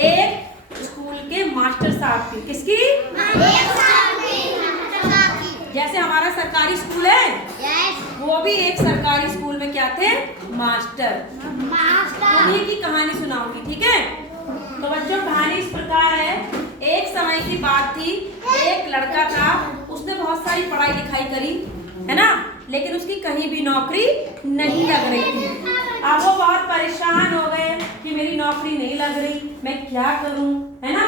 एक स्कूल के मास्टर साहब की। किसकी? जैसे हमारा सरकारी स्कूल है, वो भी एक सरकारी स्कूल में क्या थे? मास्टर। उन्हीं की कहानी सुनाऊंगी, ठीक है? तो बच्चों कहानी इस प्रकार है। एक समय की बात थी, एक लड़का था, उसने बहुत सारी पढ़ाई लिखाई करी, है ना, लेकिन उसकी कहीं भी नौकरी नहीं लग रही थी। अब वो बहुत परेशान हो गए कि मेरी नौकरी नहीं लग रही, मैं क्या करूं, है ना।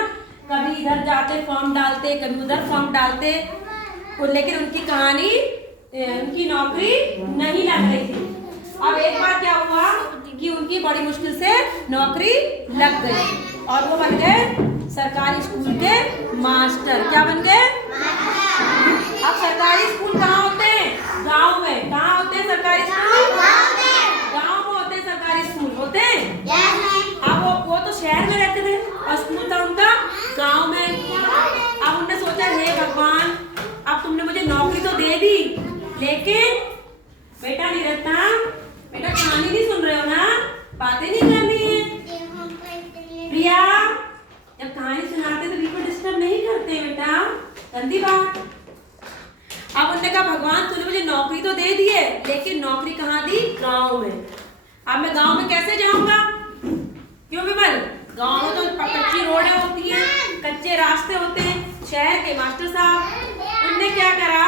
कभी इधर जाते फॉर्म डालते, कभी उधर फॉर्म डालते, लेकिन उनकी नौकरी नहीं लग रही थी। अब एक बार क्या हुआ कि उनकी बड़ी मुश्किल से नौकरी लग गई और वो बन गए सरकारी स्कूल के मास्टर। क्या बन गए? अब सरकारी स्कूल कहाँ होते हैं? गांव में। कहाँ होते हैं सरकारी स्कूल? गांव में होते हैं सरकारी स्कूल, होते हैं। अब वो तो शहर में रहते थे और स्कूल था उनका गांव में। अब उन्होंने सोचा, हे भगवान, अब तुमने मुझे नौकरी तो दे दी, लेकिन बेटा नहीं रहता, बेटा कहानी नहीं सुन रहे हो ना, बातें नहीं करनी है। प्रिया, जब कहानी सुनाते तो बिल्कुल डिस्टर्ब नहीं करते बेटा, गंदी बात। अब उन्होंने कहा, भगवान तूने मुझे नौकरी तो दे दी है, लेकिन नौकरी कहाँ दी? गांव में। अब मैं गांव में कैसे जाऊंगा? क्यों विमल? गांव में तो कच्ची रोडें होती हैं, कच्चे रास्ते होते हैं। शहर के मास्टर साहब, उन्होंने क्या करा,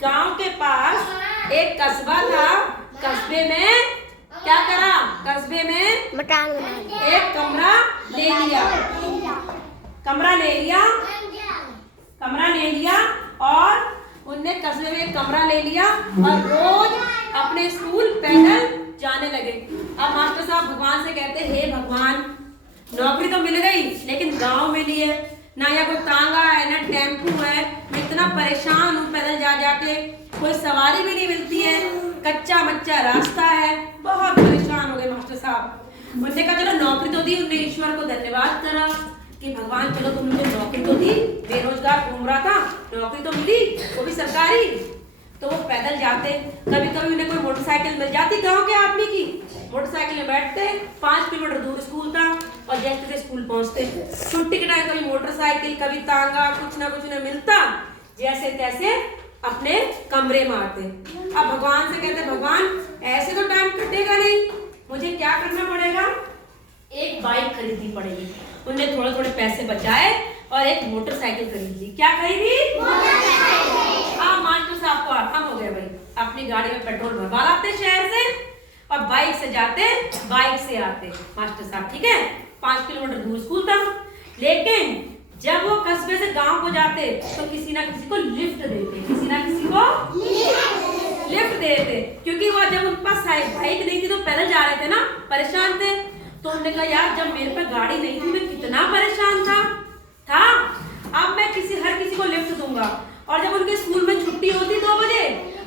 गांव के पास एक कस्बा था, कस्बे में क्या करा, कस्बे में मकान एक कमरा ले लिया, कमरा ले लिया और उनने कस्बे में एक कमरा ले लिया और रोज अपने स्कूल पैदल जाने लगे। अब मास्टर साहब भगवान से कहते, हे भगवान, नौकरी तो मिल गई, लेकिन गांव में नहीं है, ना यहाँ कोई तांगा है, ना टेम्पू है, मैं इतना परेशान हूँ पैदल जा जाके, कोई सवारी भी नहीं मिलती है, कच्चा मच्चा रास्ता है, बहुत परेशान हो गए मास्टर साहब। उन्होंने कहा चलो नौकरी तो दी, उन्होंने ईश्वर को धन्यवाद करा कि भगवान चलो तुम मुझे नौकरी तो दी, बेरोजगार घूम रहा था, नौकरी तो मिली, वो भी सरकारी। तो वो पैदल जाते, कभी कभी उन्हें कोई मोटरसाइकिल मिल जाती गांव के आदमी की, मोटरसाइकिल में बैठते, 5 किलोमीटर दूर स्कूल था और जैसे तैसे स्कूल पहुंचते। छुट्टी के टाइम कभी मोटरसाइकिल, कभी तांगा, कुछ ना कुछ उन्हें मिलता, जैसे तैसे अपने कमरे में आते। अब भगवान से कहते, भगवान ऐसे तो टाइम कटेगा नहीं, मुझे क्या करना पड़ेगा? एक बाइक खरीदनी पड़ेगी। उन्होंने थोड़े थोड़े पैसे बचाए और एक मोटरसाइकिल खरीद ली। क्या खरीदी? हाँ, मास्टर साहब को आराम हो गया भाई, अपनी गाड़ी में पेट्रोल भरवा लाते शहर से और बाइक से जाते, बाइक से आते मास्टर साहब, ठीक है। 5 किलोमीटर दूर स्कूल था, लेकिन जब वो कस्बे से गांव को जाते तो किसी ना किसी को लिफ्ट देते, क्योंकि वो जब उनके पास बाइक नहीं थी तो पैदल जा रहे थे ना, परेशान थे। तो उन्होंने कहा, यार जब मेरे पे गाड़ी नहीं थी मैं कितना परेशान था, अब मैं हर किसी को लिफ्ट दूंगा। और जब उनके स्कूल में छुट्टी होती 2 बजे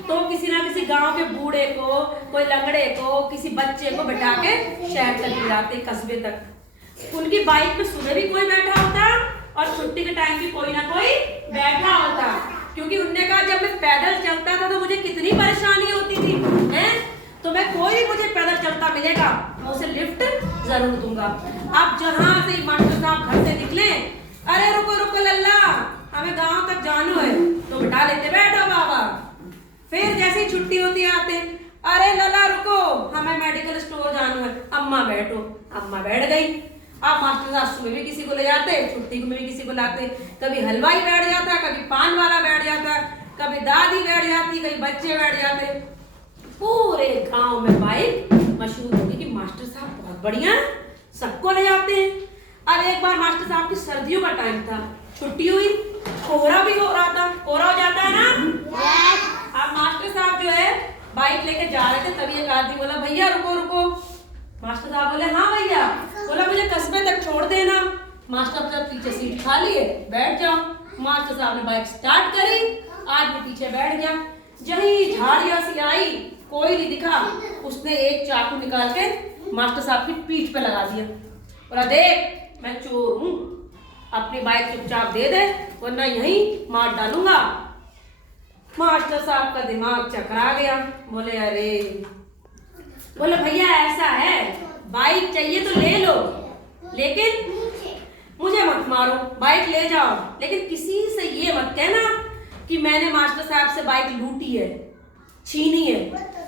तो किसी ना किसी गांव के बूढ़े को, कोई लंगड़े को, किसी बच्चे को बैठा के शहर तक ले जाते, कस्बे तक। उनकी बाइक में सुबह भी कोई बैठा होता और छुट्टी के टाइम भी कोई ना कोई बैठा होता, क्योंकि उनने कहा जब मैं पैदल चलता था तो मुझे कितनी परेशानी होती थी, हैं? तो मैं कोई भी मुझे पैदल चलता मिलेगा मैं उसे लिफ्ट जरूर दूंगा। अब जहां से मास्टर साहब घर से निकले, अरे रुको रुको लल्ला, हमें गांव तक जाना है, तो बिठा लेते, बैठो बाबा। फिर जैसे ही छुट्टी होती आते, अरे लल्ला रुको, हमें मेडिकल स्टोर जाना है, अम्मा बैठो, अम्मा बैठ गई। अब मास्टर साहब सुबह भी किसी को ले जाते, छुट्टी में भी किसी को लाते, कभी हलवाई बैठ जाता, कभी पान वाला बैठ जाता, कभी दादी बैठ जाती, कभी बच्चे बैठ जाते। पूरे गांव में बाइक मशहूर हो गई कि मास्टर साहब बहुत बढ़िया, सबको ले जाते हैं। अब एक बार मास्टर साहब की सर्दियों का टाइम था, छुट्टी हुई, कोहरा भी हो रहा था, कोहरा हो जाता है ना। अब मास्टर साहब जो है बाइक लेके जा रहे थे, तभी एक आदमी बोला, भैया रुको रुको। मास्टर साहब बोले, हाँ भैया। बोला, मुझे कस्बे तक छोड़ देना। मास्टर साहब पीछे सीट खाली है, बैठ जाओ। मास्टर साहब ने बाइक स्टार्ट करी, आदमी पीछे बैठ गया। जहीं झाड़ियां सी आई, कोई नहीं दिखा, उसने एक चाकू निकाल के मास्टर साहब की पीठ पे लगा दिया। बोला, देख मैं चोर हूँ, अपनी बाइक चुपचाप दे दे वरना यहीं मार डालूंगा। मास्टर साहब का दिमाग चकरा गया। बोले, अरे, बोले भैया ऐसा है, बाइक चाहिए तो ले लो, लेकिन मुझे मत मारो, बाइक ले जाओ, लेकिन किसी से ये मत कहना कि मैंने मास्टर साहब से बाइक लूटी है, छीनी है,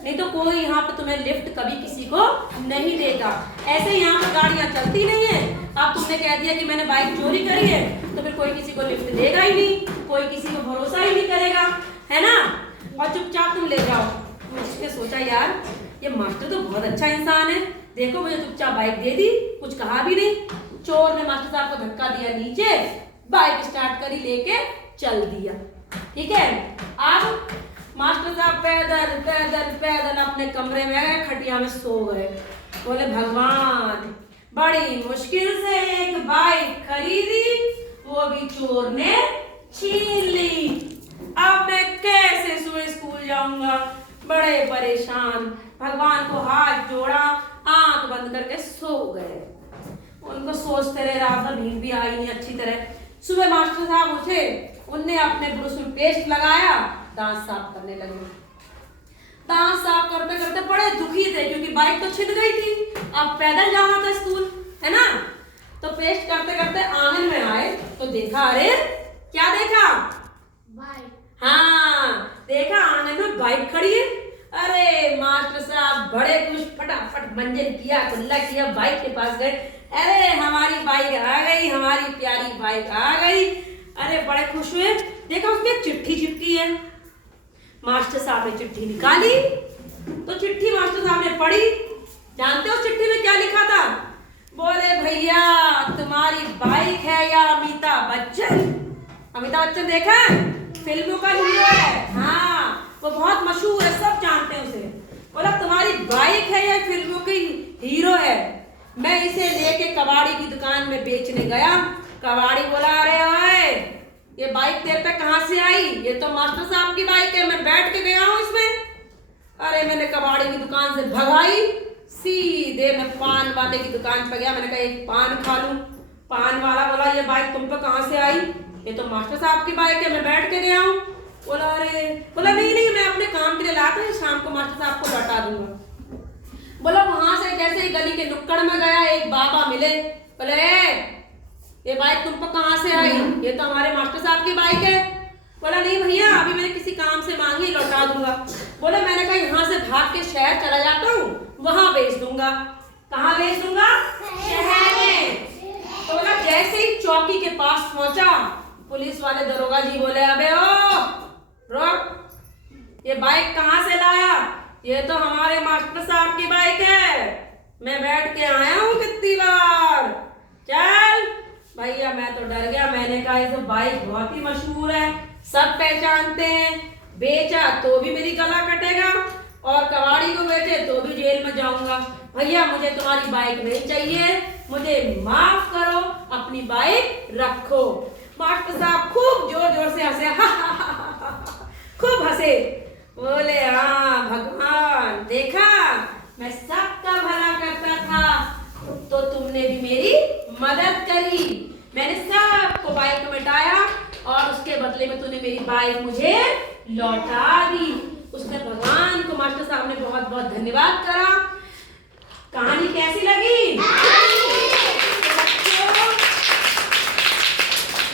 नहीं तो कोई यहाँ पे तुम्हें लिफ्ट कभी किसी को नहीं देगा। ऐसे यहाँ पर गाड़ियाँ चलती नहीं है। अब तुमने कह दिया कि मैंने बाइक चोरी करी है, तो फिर कोई किसी को लिफ्ट देगा ही नहीं, कोई किसी को भरोसा ही नहीं करेगा, है ना। और चुपचाप तुम ले जाओ। उसने सोचा यार ये मास्टर तो बहुत अच्छा इंसान है, देखो मुझे चुपचाप बाइक दे दी, कुछ कहा भी नहीं। चोर ने मास्टर साहब को धक्का दिया नीचे, बाइक स्टार्ट करी, लेके चल दिया। ठीक है, अब मास्टर साहब पैदल पैदल पैदल अपने कमरे में गए, खटिया में सो गए। बोले भगवान, बड़ी मुश्किल से एक बाइक खरीदी, वो भी चोर ने छीन ली। अब मैं कैसे सुबह स्कूल जाऊंगा, बड़े परेशान। भगवान को हाथ जोड़ा, आंख बंद करके सो गए। उनको सोचते रहे, रात भर नींद भी आई नहीं अच्छी तरह। सुबह मास्टर साहब उठे, उनने अपने ब्रश में पेस्ट लगाया, दांत साफ करने लगे। दांत साफ करते करते बड़े दुखी थे, क्योंकि बाइक तो छिन गई थी, अब पैदल जाना था स्कूल, है ना। तो पेस्ट करते करते आंगन में आए तो देखा, अरे क्या देखा, बाइक। हाँ, देखा आंगन में बाइक खड़ी है। अरे मास्टर साहब बड़े खुश, फटाफट मंजन किया, कुल्ला किया, बाइक के पास गए। अरे हमारी बाइक आ गई, हमारी प्यारी बाइक आ गई। अरे बड़े खुश हुए, देखा उसमें चिट्ठी चिपकी है। मास्टर साहब ने चिट्ठी निकाली तो चिट्ठी मास्टर साहब ने पढ़ी। जानते हो चिट्ठी में क्या लिखा था? बोले भैया तुम्हारी बाइक है या अमिताभ बच्चन? अमिताभ बच्चन देखा है, फिल्मों का हीरो है, हाँ वो बहुत मशहूर है, सब जानते हैं उसे। बोला तुम्हारी बाइक है या फिल्मों की हीरो है? मैं इसे लेके कबाड़ी की दुकान में बेचने गया। कबाड़ी बोला अरे ओए ये बाइक तेरे पे कहाँ से आई? ये तो मास्टर साहब की बाइक है, मैं बैठ के गया हूँ इसमें। अरे मैंने कबाड़ी की दुकान से भगाई, सीधे मैं पान वाले की दुकान पर गया। मैंने कहा एक पान खा लूं। पान वाला बोला ये बाइक तुम पे कहाँ से आई? ये तो मास्टर साहब की बाइक है, मैं बैठ के गया हूँ। बोला अरे, बोला नहीं नहीं मैं अपने काम के लिए लाया था, शाम को मास्टर साहब को लौटा दूंगा। बोला वहां से जैसे ही गली के नुक्कड़ में गया, एक बाबा मिले। बोले ये बाइक तुम पर कहाँ से आई? ये तो हमारे मास्टर साहब की बाइक है। बोला नहीं भैया अभी मैंने किसी काम से मांगी, लौटा दूंगा। बोला मैंने कहा यहाँ से भाग के शहर चला जाता हूँ, वहां बेच दूंगा। कहाँ बेच दूंगा? शहर में। तो बोला जैसे ही चौकी के पास पहुंचा, पुलिस वाले दरोगा जी बोले अबे ओ रुक, ये बाइक कहाँ से लाया? ये तो हमारे मास्टर साहब की बाइक है, मैं बैठ के आया हूँ कितनी बार। चल भैया मैं तो डर गया। मैंने कहा ये तो बाइक बहुत ही मशहूर है, सब पहचानते हैं, बेचा तो भी मेरी गला कटेगा और कबाड़ी को बेचे तो भी जेल में जाऊंगा। भैया मुझे तुम्हारी बाइक नहीं चाहिए, मुझे माफ करो, अपनी बाइक रखो। मास्टर साहब खूब जोर जोर से हंसे, खूब हंसे। बोले हाँ भगवान देखा मैं सबका भला करता था तो तुमने भी मेरी मदद करी। मैंने सबको बाइक को मिटाया और उसके बदले में तूने मेरी बाइक मुझे लौटा दी। उसने भगवान को, मास्टर साहब ने बहुत बहुत धन्यवाद करा। कहानी कैसी लगी?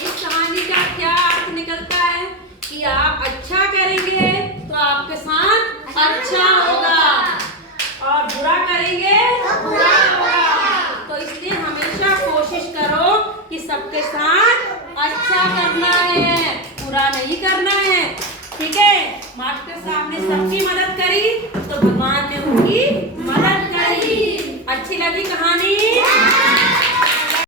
इस कहानी का क्या अर्थ निकलता है कि आप अच्छा करेंगे तो आपके साथ अच्छा होगा और बुरा करेंगे तो बुरा होगा। तो इसलिए हमेशा कोशिश करो कि सबके साथ अच्छा करना है, बुरा नहीं करना है। ठीक है, मास्टर साहब ने सबकी मदद करी तो भगवान ने उनकी